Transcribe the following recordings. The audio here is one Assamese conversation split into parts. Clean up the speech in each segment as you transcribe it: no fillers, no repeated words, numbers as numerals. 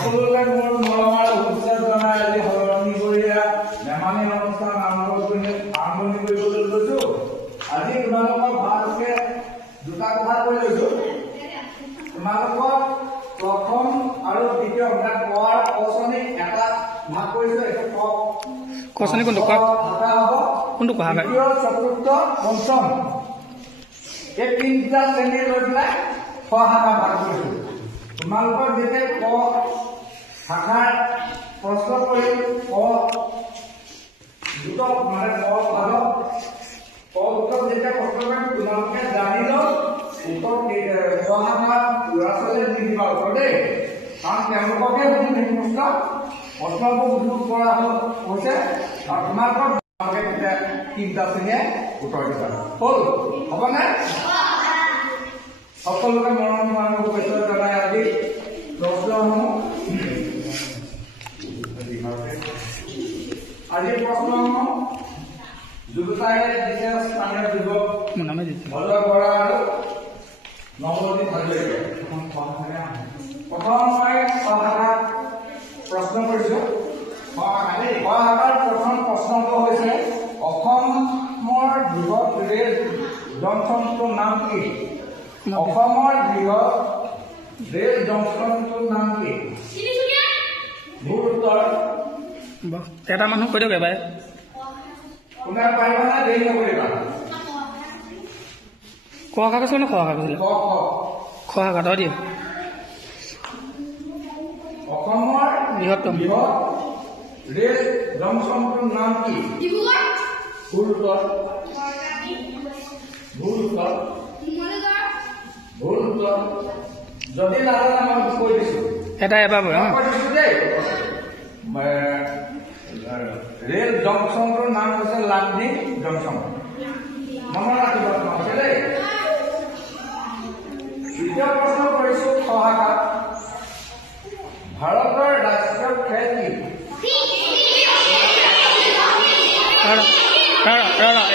সকলোকে মোৰ মৰমৰ শুভেচ্ছা জনাই আজি সৰণীবৰীয়া মেহমানী অনুষ্ঠান আৰম্ভণি কৰিবলৈ লৈছো। আজি তোমালোকক ভালকে দুটা কথা কৈ লৈছো। তোমালোকক প্ৰথম আৰু দ্বিতীয় ভাগ কোৱাৰ কচনি এটা ভাগ কৰিছো। এইটো কচনি কোনটো কোৱা কোনটো কোৱা দ্বিতীয় চতুৰ্থ পঞ্চম এই তিনিটা শ্ৰেণী লৈ পেলাই ক শাখা ভাগ কৰিছো। তোমালোকৰ যেতিয়া ক শাখাৰ প্ৰশ্ন কৰি ক দুটা মানে ক ভাগত ক উত্তৰ যেতিয়া প্ৰশ্ন কৰিম তোমালোকে জানি লওক উত্তৰ ক শাখা ল'ৰা ছোৱালীয়ে দি দিবা উত্তৰ দেই। কাৰণ তেওঁলোককে সুধি প্ৰশ্নবোৰ সুধিব পৰা হৈছে আৰু তোমালোকৰ তেতিয়া তিনিটা শ্ৰেণীয়ে উত্তৰ দিবা। হ'ল হ'বনে? সকলোকে মৰম শুভেচ্ছা জনাই আজি প্ৰশ্নসমূহ দুটাই দিছে স্থানীয় যুৱক ভজা বৰা আৰু নৱজ্যোতি হাজৰিকা। প্ৰথম মই শাখাত প্ৰশ্ন কৰিছো। শাখাৰ প্ৰথম প্ৰশ্নটো হৈছে অসমৰ বৃহৎ ৰেল জংচনটোৰ নাম কি? অসমৰ বৃহৎ ৰেল জংচনটোৰ নাম কি? ভুল উত্তৰ এটা মানুহ কৈ দিয়ক এবাৰ। কোনে পাৰিবা নে দেৰি নকৰিবা? ক শাখা কৈছিলে নে খ শাখা কৈছিলে? খ শাখা তই দিয়ক। অসমৰ বৃহত্তম ৰেল জংচনটোৰ নাম কি? ভুল উত্তৰ ভুল উত্তৰ ভুল উত্তৰ। যদি নাজানে মই কৈ দিছো এটা এবাৰ কৈ দিছো দেই। ৰেল জংচনটোৰ নাম হৈছে লাংডিং জংচন। মনত ৰাখিব তোমালোকে দেই। দ্বিতীয় প্ৰশ্ন কৰিছো খ শাখাত ভাৰতৰ ৰাষ্ট্ৰীয় খেল কি?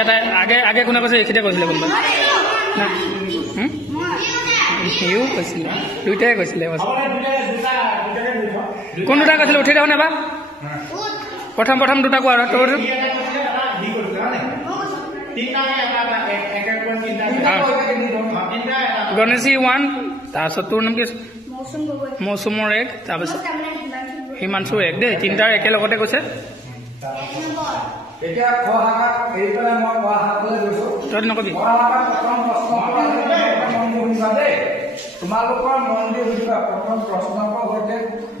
এটা আগে আগে কোনে কৈছে? এইখিনিতে কৈছিলে কোনোবা সিও কৈছিলে দুইটাই কৈছিলে। কোন দুটা কৈছিলে? উঠি দেখোন এবাৰ। প্ৰথম দুটা কোৱা গণেশী 1 তাৰপিছত তোৰ নাম কি? মৌচুমৰ 1 তাৰপিছত হিমাংশুৰ 1 দেই। তিনিটাৰ একেলগতে কৈছে। এতিয়া খ শাখাত এই পেলাই মই খ শাখালৈ গৈছো। তই নকবি খ শাখাত প্ৰথম প্ৰশ্ন দেই। তোমালোকৰ মন দি সুধিবা। প্ৰথম প্ৰশ্নৰ সৈতে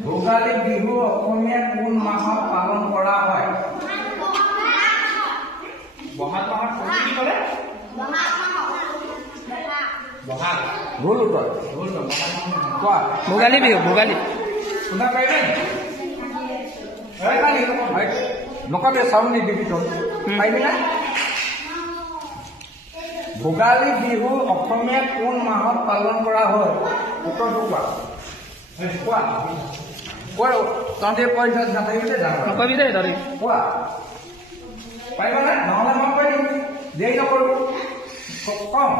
ভোগালী বিহু অসমীয়া কোন মাহত পালন কৰা হয়? বহাগ মাহত কি কৰে? বহাগ। ভুল উত্তৰ কোৱা। ভোগালী বিহু ভোগালী। শুনা পাৰিবা নকবে চাউল নিদিবি তই পাৰিবি না? ভোগালী বিহু অসমীয়া কোন মাহত পালন কৰা হয়? উত্তৰটো কোৱা কোৱা কৈ তহঁতে কৈ নাথাকিবি দেই। নকবি দেই তহঁতি কোৱা পাৰিবা নে? নহ'লে মই কৈ দিম দেৰি নকৰো কম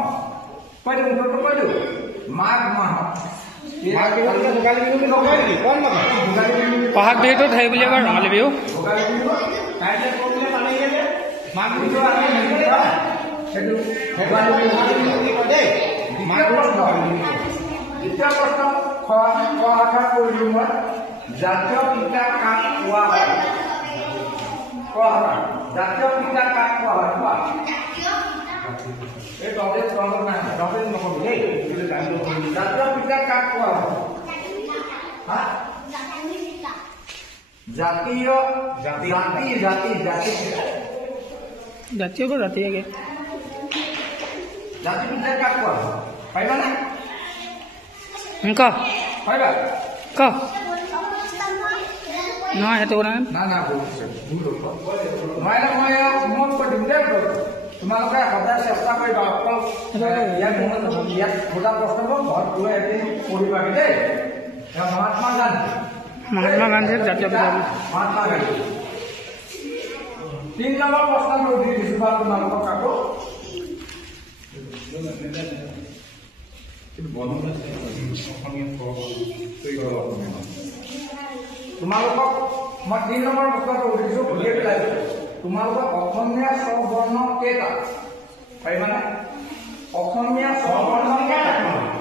কৈ দিম উত্তৰটো কৈ দিওঁ। মাঘ মাহত। ভোগালী বিহুটো নকয় নেকি? কম কথা ভোগালী বিহু বহাগ বিহুটোত হেৰি বুলি কয় ৰঙালী বিহু। ভোগালী বিহু কাইলৈ কৰিলে পালেগে যে মাঘ বিহু আমি সেইটো ভোগালী বিহু দেই। দ্বিতীয় প্ৰশ্ন খ শাখা কৰিলো মই। জাতীয় পিতা কাক কোৱা হয়? ক শাখা জাতীয় পিতা কাক কোৱা হয়? কোৱা। এই তহঁতে নাই তহঁতে নকবি দেই। জাতীয় পিতা কাক কোৱা হয়? জাতীয় জাতি জাতি জাতি জাতীয় জাতি আগে জাতি পিতা কাক কোৱা হয়? পাৰিবা নে? ক পাৰিবা? ক নহয় সেইটো কথা না নোৱাৰিলে মই কৈ দিম দেই। তোমালোকে সদায় চেষ্টা কৰিবা। অকল ইয়াত সোধা প্ৰশ্নবোৰ ঘৰত গৈ এদিন পঢ়িবাগে দেই। মহাত্মা গান্ধী জাতীয় পিতা। মহাত্মা গান্ধী। 3 নম্বৰ প্ৰশ্নটো উঠি দিছো বা তোমালোকক আকৌ তোমালোকক মই 3 নম্বৰ প্ৰশ্নটো সুধিছোঁ বুজি পেলাই তোমালোকক অসমীয়া স্বৰবৰ্ণ কেইটা পাৰিবানে অসমীয়া স্বৰবৰ্ণ কেইটা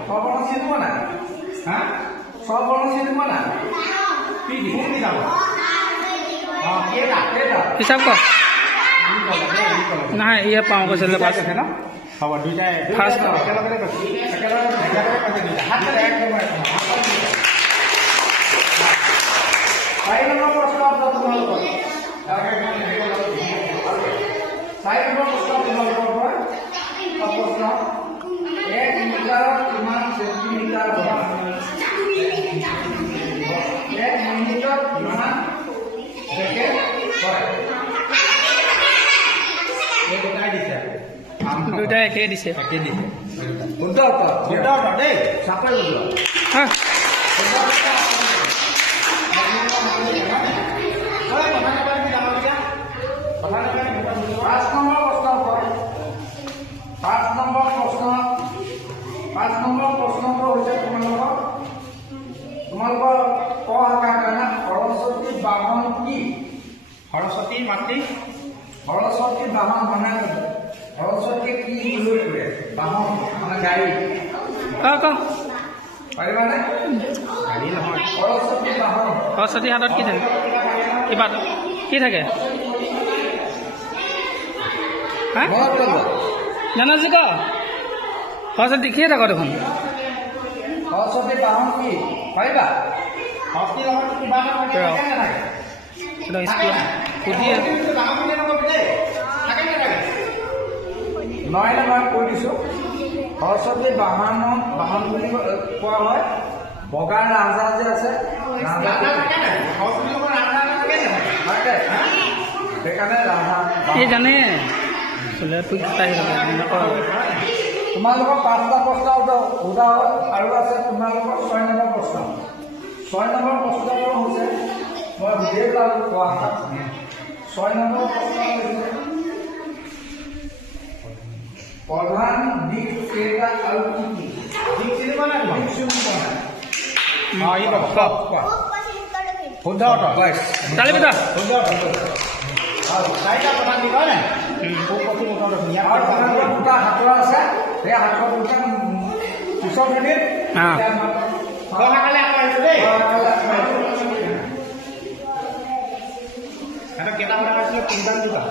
স্বৰবৰ্ণ চিনি পোৱা নাই হা স্বৰবৰ্ণ চিনি পোৱা নাই কি কি যাব কেইটা কেইটা হিচাপ কৰ নাই ইয়ে পাওঁ কৈছিলে পাঁচ আছে ন হ'ব দুইটাই ফাৰ্ষ্ট একেলগে কৈছে একেলগে হাত এক নম্বৰ 4 নম্বৰ প্ৰশ্ন তোমালোকৰ 4 নম্বৰ প্ৰশ্ন তোমালোকৰ হয় প্ৰশ্ন 1 মিটাৰত কিমান সেন্টিমিটাৰ হয় 1 মিনিটত কিমান সেকেন্ড হয় এই দুটাই দিছে দুটাই একেই দিছে শুদ্ধ উত্তৰ দেই চাপে লোৱা হা পাঁচ নম্বৰ প্ৰশ্নটো হৈছে তোমালোকৰ ক শাখাৰ কাৰণে সৰস্বতী বাহন কি সৰস্বতী মাতৃ সৰস্বতী বাহন মানে সৰস্বতীয়ে কি লৈ ফুৰে বাহন মানে গাড়ী পাৰিবানে গাড়ী নহয় সৰস্বতী বাহন সৰস্বতী হাতত কি থাকে কিবা কি থাকে জানাজি ক সৰস্বতী দেখিয়ে থাকো দেখোন সৰস্বতী বাহন কি পাৰিবা সুধিয়ে 9 নম্বৰ কৈ দিছোঁ সৰস্বতী বাহন বুলি কোৱা হয় বগা ৰাজা যে আছে সেইকাৰণে ৰাজা এই জানে তোমালোকৰ 5টা প্ৰশ্ন সোধা হয় আৰু আছে তোমালোকৰ 6 নম্বৰ প্ৰশ্ন 6 নম্বৰ প্ৰশ্নটো হৈছে মই বুজিয়ে পালোঁ কোৱা 6 নম্বৰ প্ৰশ্ন হৈছে প্ৰধান দিশ কেইটা আৰু কি কি দিশ চিনি পোৱা নাই শুদ্ধ চাৰিটা প্ৰধান দিশ হয় নাই দুটা হাতৰ আছে সেই হাতৰ দুটা পিছৰ খিনিত কেইটা কথা হৈছিলে 3টা দুটা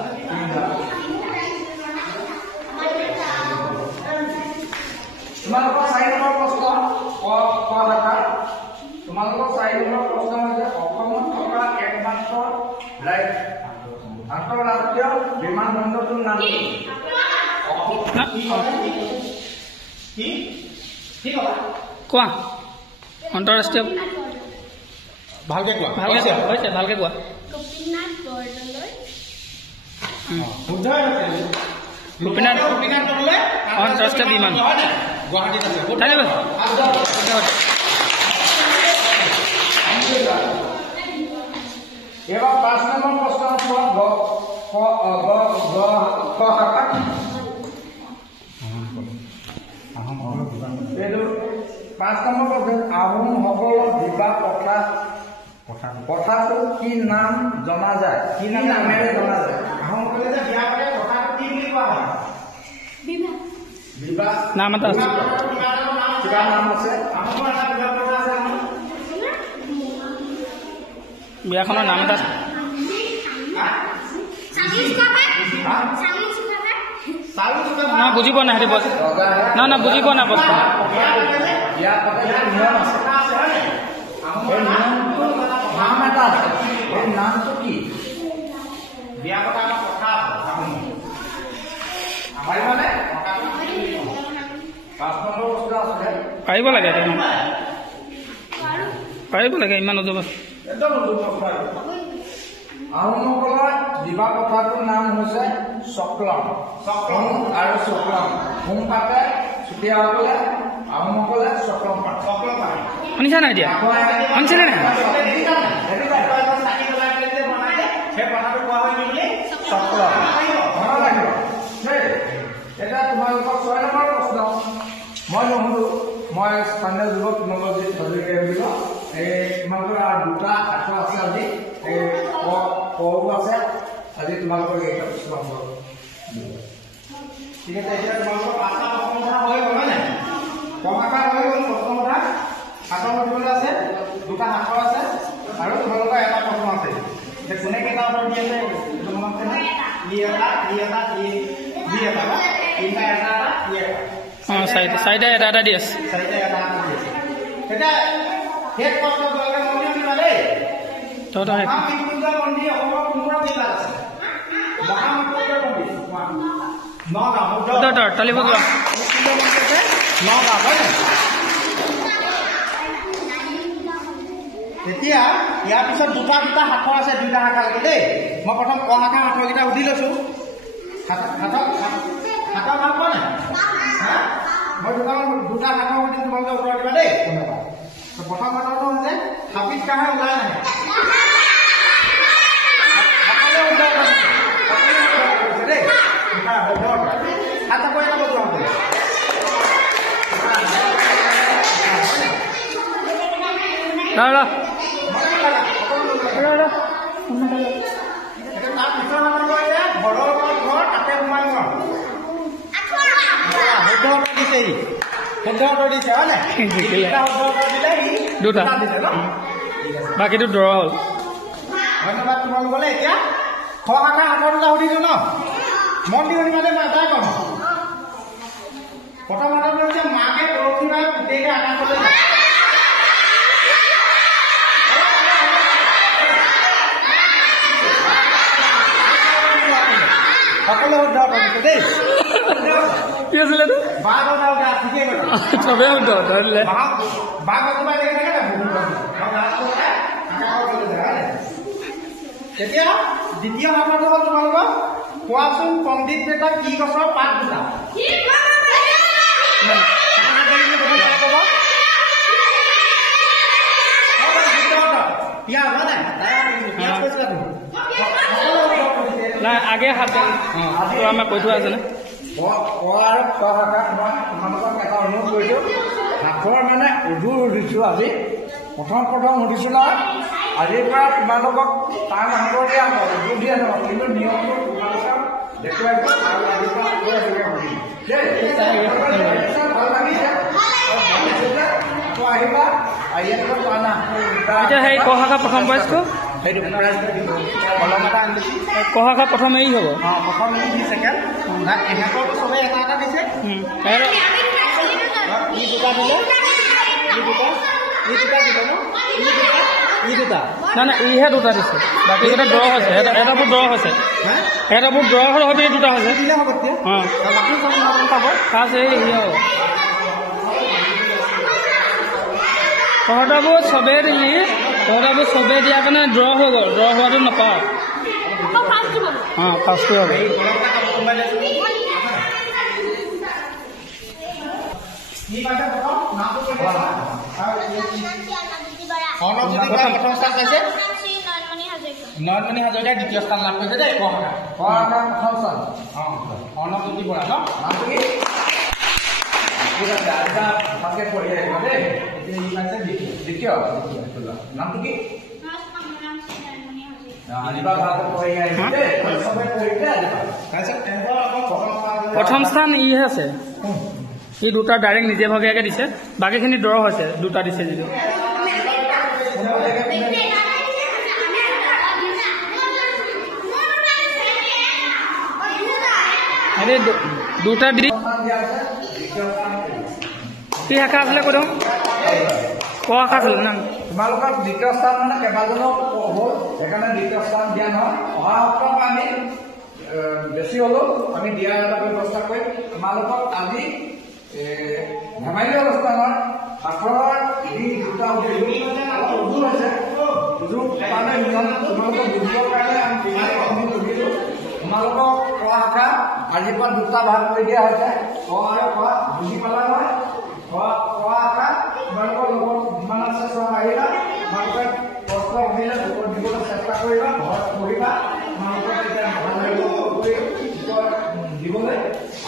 তোমালোকৰ 4 নম্বৰ প্ৰশ্ন তোমালোকৰ 4 নম্বৰ প্ৰশ্ন হৈছে অসমত থকা একমাত্ৰ আন্তঃৰাষ্ট্ৰীয় বিমানবন্দৰটোৰ নাম কোৱা আন্তঃৰাষ্ট্ৰীয় ভালকে কোৱা ভালকে কোৱা গোপীনাথ আন্তঃৰাষ্ট্ৰীয় বিমান গুৱাহাটীত আছে এবাৰ 5 নম্বৰ প্ৰশ্ন আহোমসকলৰ বিবাহ কথাটো কি নাম জনা যায় কি নামেৰে জনা যায় আহোমসকলে যে বিয়া পাতে কথাটো কি বুলি কোৱা হয় বিবাহ নাম এটা আছে কিবা নাম আছে আহোমৰ এটা বিবাহ কথা আছে বিয়াখনৰ নাম এটা না বুজি পোৱা নাই সেইটো না বুজি পোৱা নাই বস্তু বিয়া পাতে নিয়ম আছে নাম এটা আছে এই নামটো কি বিয়া পতা কথা পাৰিবানে 5 নম্বৰ বস্তু আছে পাৰিব লাগে ইমান উজু একদম আহোমসকলৰ বিবাহ কথাটোৰ নাম হৈছে চক্ৰম আৰু চক্ৰম হোম পাতে চুতীয়াসকলে আহোমসকলে চক্ৰম পাতে শুনিছা নাই এতিয়া শুনিছিলে নাই সেই কথাটো কোৱা হয় নেকি চক্ৰম মনত ৰাখিব দেই এতিয়া তোমালোকৰ 6 নম্বৰ প্ৰশ্ন মই নুশুনো মই স্থানীয় যুৱ টেকনলজি হাজৰিকাই বুলি কওঁ। তোমালোকৰ দুটা আখৰ আছে আজি, কও আছে আজি তোমালোকৰ এইটা প্ৰশ্ন হ'ব। ঠিক আছে, এতিয়া তোমালোকৰ পাঁচটা প্ৰথম কথা হৈ গ'ল হয় নাই? কমাকাৰ হৈ গ'ল প্ৰথম কথা, হাতৰ মঠিবলৈ আছে, দুটা আখৰ আছে আৰু তোমালোকৰ এটা প্ৰশ্ন আছে। এতিয়া কোনে কেইটা উত্তৰ দি আছে মনত আছে নে? ই এটা বি এটা না তিনিটা এটা ই এটা চাৰিটা এটা দি আছে। চাৰিটা এটা দি আছে। এতিয়া শেষ প্ৰশ্ন তোমালোকে মন্দিৰ দিবা দেই। মহামৃত্যুঞ্জয় মন্দিৰ অসমৰ কোনখন জিলাত আছে? মহামৃত্যুঞ্জয় মন্দিৰ নগাঁও। নগাঁও হয় নে? এতিয়া ইয়াৰ পিছত দুটা শাখৰ আছে, দুইটা শাখা লাগে দেই। মই প্ৰথম ক শাখা শাখৰকেইটা সুধি লৈছো। শাখা ভাল পোৱা নাই? মই দুটা শাখা সুধি তোমালোকে উত্তৰ দিবা দেই। প্ৰথম শাখাটো হৈছে হাবিত কাঁহে ওলাই নাহে। সকলোৱে উত্তৰ কৰিছে দেই। বাকীটো ড্ৰ হ'ল। ধন্যবাদ তোমালোকলৈ। এতিয়া খ শাখা আগৰ দুটা সুধিছো ন, মন দি শুনিবা দেই। মই এটাই কম, প্ৰথম কথাটো হৈছে মাকে পৰহি বাৰে গোটেইকে আকাশলৈ যায়। সকলো শুদ্ধ কৰিছে দেই। কি আছিলে বাঘ ঠিকেই চবেই শুদ্ধ ধৰিলে। বাঘ কিবা দেখে থাকে এতিয়া দ্বিতীয় শাখাটো হ'ল তোমালোকৰ কোৱাচোন পণ্ডিত নেতা কি গছৰ পাত দুটা? নাই আগে হাত আমাৰ কৈ থোৱা আছে নে? আৰু খ শাখা তোমালোকক এটা অনুৰোধ কৰিছো, শাখৰ মানে উজুৰ সুধিছো আজি। প্ৰথম সুধিছো নহয়, আজিৰ পৰা তোমালোকক তাৰ হাতৰ দিয়া উজুৰ দিয়া যাব, কিন্তু নিয়মটো তোমালোকক দেখুৱাই দিম আৰু আজিৰ পৰা ভাল লাগিছে আহিবা। এতিয়া সেই ক শাখা প্ৰথম প্ৰাইজটো সেইটো প্ৰাইজ কলম এটা আনি দিছোঁ। ক শাখা প্ৰথম এই হ'ব, প্ৰথম ই ছেকেণ্ড। এহেঁতৰতো চবেই এটা এটা দিছে। ই দুটা দিলে, নাই ইহে দুটা দিছে, বাকীকেইটা ড্ৰ হৈছে। এটাবোৰ ড্ৰ হৈছে, এটাবোৰ ড্ৰ হ'ব, এই দুটা হৈছে। ফাৰ্ষ্ট এই হ'ব। তহঁতবোৰ চবেই দিলি, তহঁতবোৰ চবেই দিয়াৰ কাৰণে ড্ৰ হৈ গ'ল। ড্ৰ হোৱাটো নাপাওঁ। ফাৰ্ষ্টটো হ'ব। নয়নমণি হাজৰিকাই দ্বিতীয় স্থান লাভ কৰিছে দেই। অৰ্ণৱজ্যোতি বৰা ন ঠিক আছে। আজিটা ভালকে পঢ়ি আহিবা দেই। দ্বিতীয় নামটো কি? আজিবা ভালকে পঢ়ি আহিবা দেই। চবে পঢ়িছে প্ৰথম স্থান ইহে আছে। ই দুটা ডাইৰেক্ট নিজে ভগীয়াকৈ দিছে, বাকীখিনি ড্ৰ হৈছে। দুটা দিছে যিটো দুটা দি কি শাখা আছিলে কৈ দিওঁ। ক শাখা আছিলে না তোমালোকৰ দ্বিতীয় স্থান মানে কেইবাজনক হ'ল, সেইকাৰণে দ্বিতীয় স্থান দিয়া নহয়। অহা সপ্তাহত আমি বেছি হ'লেও আমি দিয়াৰ এটা ব্যৱস্থা কৰিম। তোমালোকক আজি ধেমালি অৱস্থা নহয়, আখৰৰ যি দুটা উজুৰ হৈছে, উজুৰ কাৰণে তোমালোকক বুজিবৰ কাৰণে আমি বুজিলোঁ। তোমালোকক ক শাখা আজিৰ পৰা দুটা ভাগ কৰি দিয়া হৈছে। ক আৰু খ বুজি পালা নহয়? ক শাখা তোমালোকৰ লগত যিমান আছে চব আহিবা। তোমালোকে প্ৰশ্ন সুধিলে উত্তৰ দিবলৈ চেষ্টা কৰিবা, ঘৰত পঢ়িবা। তোমালোকৰ তেতিয়া ভাল লাগিব দিবলৈ।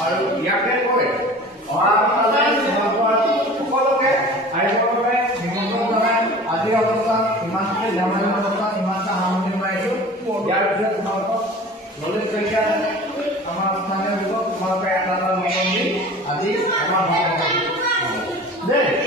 আৰু ইয়াকে কৈ অহা সপ্তাহলৈ তোমালোকৰ সকলোকে ধেমালি অনুষ্ঠান ইমানটা সামৰণি মাৰিছো। ইয়াৰ পিছত তোমালোকক ললিত শইকীয়া আমাৰ স্থানীয় যুৱক তোমালোকে এটা মন দি আজি আমাৰ ভাষণ দেই।